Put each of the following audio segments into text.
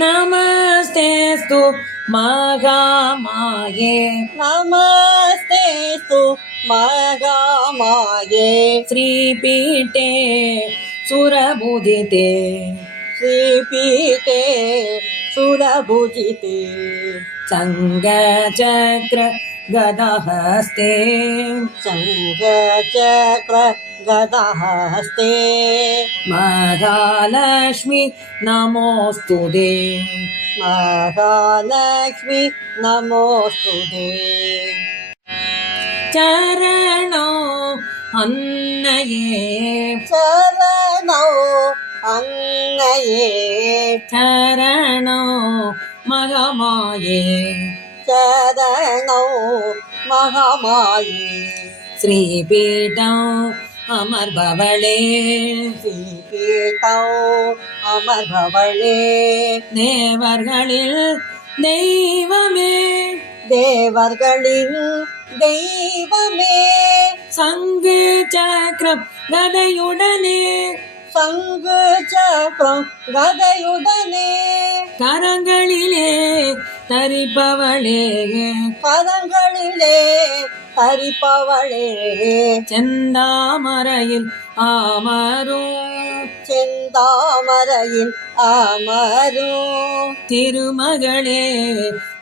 நமஸ்தேஸ்து மகாமாயே நமஸ்தேஸ்து மகாமாயே ஸ்ரீபீட்டே சுரபுதிதே श्रीपीठे सुरभुजिते சங்கசக்ர கதஹஸ்தே शङ्खचक्र गदाहस्ते மகாலக்ஷ்மி நமோஸ்துதே महालक्ष्मी नमोस्तुते சரணோ அன்னையே शरणौ अन्नये சரணோ மகமாயே शरणौ महामाये ஸ்ரீபீடம் அமர்பவளே श्रीपीठौ अमर्भवळे தேவர்களில் தெய்வமே தேவர்களின் தெய்வமே சங்கு சக்கரம் கதையுடனே சங்கு சக்கரம் கதையுடனே கரங்களிலே தரிப்பவளே கரங்களிலே தரிப்பவளே செந்தாமரையில் அமரும் செந்தாமரையில் அமரும் திருமகளே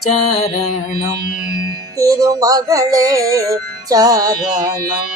சரணம் திருமகளே சரணம்